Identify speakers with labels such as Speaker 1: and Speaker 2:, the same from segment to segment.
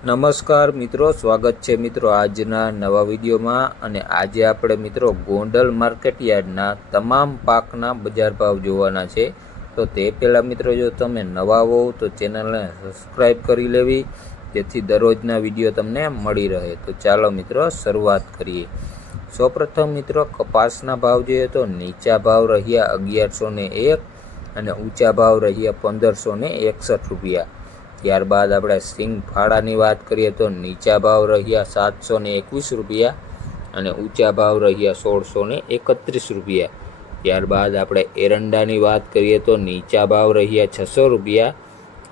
Speaker 1: નમસ્કાર મિત્રો, સ્વાગત છે મિત્રો આજના નવા વિડીયોમાં અને આજે આપણે મિત્રો ગોંડલ માર્કેટ યાર્ડના તમામ પાકના બજાર ભાવ જોવાના છે. તો તે પહેલાં મિત્રો જો તમે નવા હોવ તો ચેનલને સબસ્ક્રાઈબ કરી લેવી, જેથી દરરોજના વીડિયો તમને મળી રહે. તો ચાલો મિત્રો શરૂઆત કરીએ. સૌપ્રથમ મિત્રો કપાસના ભાવ જોઈએ તો નીચા ભાવ રહ્યા અગિયારસો એક અને ઊંચા ભાવ રહ્યા પંદરસો એકસઠ રૂપિયા. ત્યારબાદ આપણે સિંગ ફાળાની વાત કરીએ તો નીચા ભાવ રહ્યા સાતસો ને એકવીસ રૂપિયા અને ઊંચા ભાવ રહ્યા સોળસો ને એકત્રીસ રૂપિયા. ત્યારબાદ આપણે એરંડાની વાત કરીએ તો નીચા ભાવ રહ્યા છસો રૂપિયા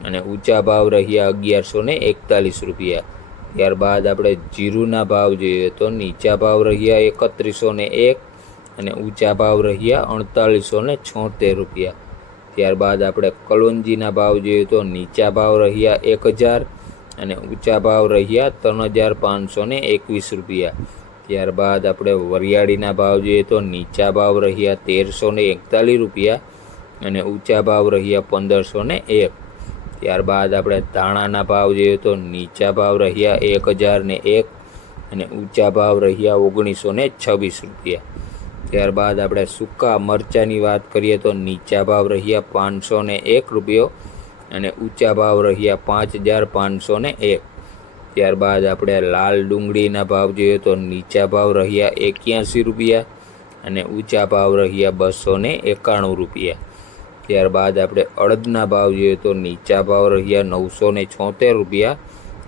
Speaker 1: અને ઊંચા ભાવ રહ્યા અગિયારસો ને એકતાલીસ રૂપિયા. ત્યારબાદ આપણે જીરુના ભાવ જોઈએ તો નીચા ભાવ રહ્યા એકત્રીસો ને એક અને ઊંચા ભાવ રહ્યા અડતાલીસો ને છોતેર રૂપિયા. ત્યારબાદ આપણે કલોંજીના ભાવ જોઈએ તો નીચા ભાવ રહ્યા એક હજાર અને ઊંચા ભાવ રહ્યા ત્રણ હજાર પાંચસો ને એકવીસ રૂપિયા. ત્યારબાદ આપણે વરિયાળીના ભાવ જોઈએ તો નીચા ભાવ રહ્યા તેરસો ને એકતાલીસ રૂપિયા અને ઊંચા ભાવ રહ્યા પંદરસો ને એક. ત્યારબાદ આપણે ધાણાના ભાવ જોઈએ તો નીચા ભાવ રહ્યા એક હજાર ને એક અને ઊંચા ભાવ રહ્યા ઓગણીસો ને છવ્વીસ રૂપિયા. ત્યારબાદ આપણે સૂકા મરચાંની વાત કરીએ તો નીચા ભાવ રહ્યા પાંચસો ને એક રૂપિયો અને ઊંચા ભાવ રહ્યા પાંચ હજાર પાંચસો ને એક. ત્યારબાદ આપણે લાલ ડુંગળીના ભાવ જોઈએ તો નીચા ભાવ રહ્યા એક્યાસી રૂપિયા અને ઊંચા ભાવ રહ્યા બસો ને એકાણું રૂપિયા. ત્યારબાદ આપણે અડદના ભાવ જોઈએ તો નીચા ભાવ રહ્યા નવસો ને છોતેર રૂપિયા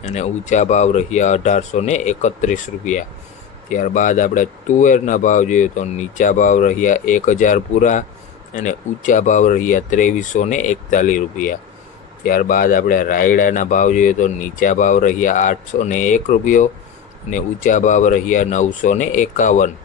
Speaker 1: અને ઊંચા ભાવ રહ્યા અઢારસો ને એકત્રીસ રૂપિયા. ત્યારબાદ આપણે તુવેરના ભાવ જોઈએ તો નીચા ભાવ રહ્યા એક હજાર પૂરા અને ઊંચા ભાવ રહ્યા ત્રેવીસો ને એકતાલીસ રૂપિયા. ત્યારબાદ આપણે રાયડાના ભાવ જોઈએ તો નીચા ભાવ રહ્યા આઠસો ને એક રૂપિયો અને ઊંચા ભાવ રહ્યા નવસો ને એકાવન.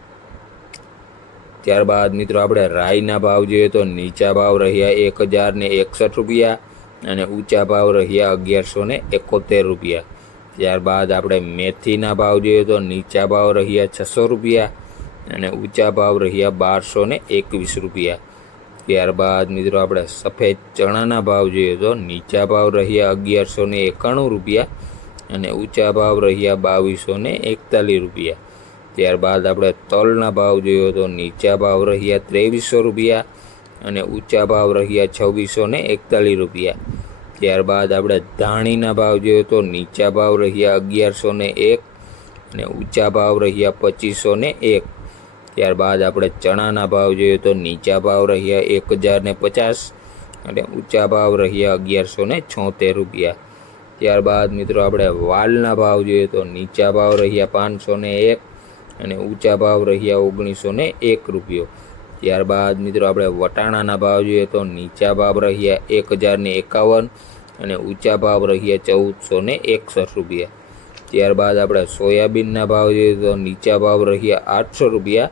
Speaker 1: ત્યારબાદ મિત્રો આપણે રાઈના ભાવ જોઈએ તો નીચા ભાવ રહ્યા એક હજાર એકસઠ રૂપિયા અને ઊંચા ભાવ રહ્યા અગિયારસો ને એકોતેર રૂપિયા. ત્યારબાદ આપણે મેથીના ભાવ જોઈએ તો નીચા ભાવ રહ્યા છસો રૂપિયા અને ઊંચા ભાવ રહ્યા બારસો ને એકવીસ રૂપિયા. ત્યારબાદ મિત્રો આપણે સફેદ ચણાના ભાવ જોઈએ તો નીચા ભાવ રહ્યા અગિયારસો ને એકાણું રૂપિયા અને ઊંચા ભાવ રહ્યા બાવીસો ને એકતાલીસ રૂપિયા. ત્યારબાદ આપણે તલના ભાવ જોઈએ તો નીચા ભાવ રહ્યા ત્રેવીસો રૂપિયા અને ઊંચા ભાવ રહ્યા છવ્વીસો ને એકતાલીસ રૂપિયા. ત્યારબાદ આપણે ધાણીના ભાવ જોઈએ તો નીચા ભાવ રહ્યા અગિયારસો ને એક અને ઊંચા ભાવ રહ્યા પચીસો ને એક. ત્યારબાદ આપણે ચણાના ભાવ જોઈએ તો નીચા ભાવ રહ્યા એક હજાર ને પચાસ અને ઊંચા ભાવ રહ્યા અગિયારસો ને છોતેર રૂપિયા. ત્યારબાદ મિત્રો આપણે વાલના ભાવ જોઈએ તો નીચા ભાવ રહ્યા પાંચસો ને એક અને ઊંચા ભાવ રહ્યા ઓગણીસો ને એક રૂપિયો. ત્યારબાદ મિત્રો આપણે વટાણાના ભાવ જોઈએ તો નીચા ભાવ રહ્યા એક હજારને એકાવન અને ઊંચા ભાવ રહ્યા ચૌદસો ને એકસઠ રૂપિયા. ત્યારબાદ આપણે સોયાબીનના ભાવ જોઈએ તો નીચા ભાવ રહ્યા આઠસો રૂપિયા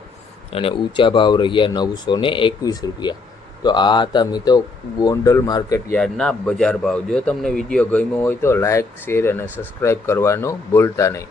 Speaker 1: અને ઊંચા ભાવ રહ્યા નવસો ને એકવીસ રૂપિયા. તો આ હતા મિત્રો ગોંડલ માર્કેટ યાર્ડના બજાર ભાવ. જો તમને વીડિયો ગમ્યો હોય તો લાઇક શેર અને સબસ્ક્રાઈબ કરવાનું ભૂલતા નહીં.